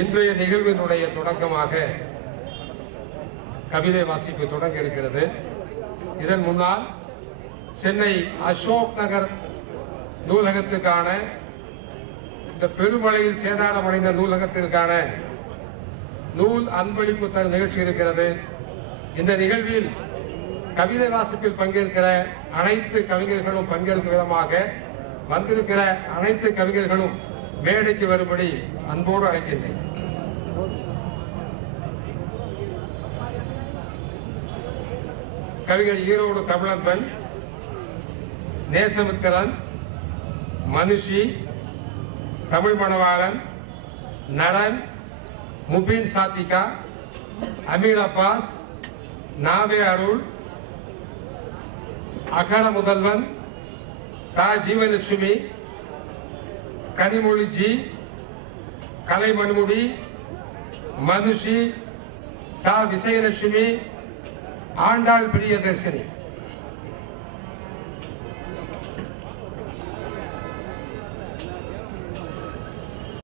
இன்றைய நிகழ்வினுடைய தொடக்கமாக கவிதை வாசிப்பு தொடங்க இருக்கிறது. இதன் முன்னால் சென்னை அசோக் நகர் நூலகத்துக்கான இந்த பெருமழையில் சேதாரமடைந்த நூலகத்திற்கான நூல் அன்பளிப்பு நிகழ்ச்சி இருக்கிறது. இந்த நிகழ்வில் கவிதை வாசிப்பில் பங்கேற்கிற அனைத்து கவிஞர்களும் பங்கேற்கும் விதமாக வந்திருக்கிற அனைத்து கவிஞர்களும் மேடைக்கு வரும்படி அன்போடு அழைக்கின்றேன். கவிஞர் ஈரோடு தமிழன்பன், நேசமித்திரன், மனுஷி, தமிழ் மணவாளன், நரன், முபின் சாத்திகா, அமீர் அப்பாஸ், நாவே அருள், அகர முதல்வன், தா ஜீவலட்சுமி, கனிமொழி ஜி, கலைமணிமுடி, மனுஷி, சா விசயலட்சுமி, ஆண்டாள் பிரியதர்ஷினி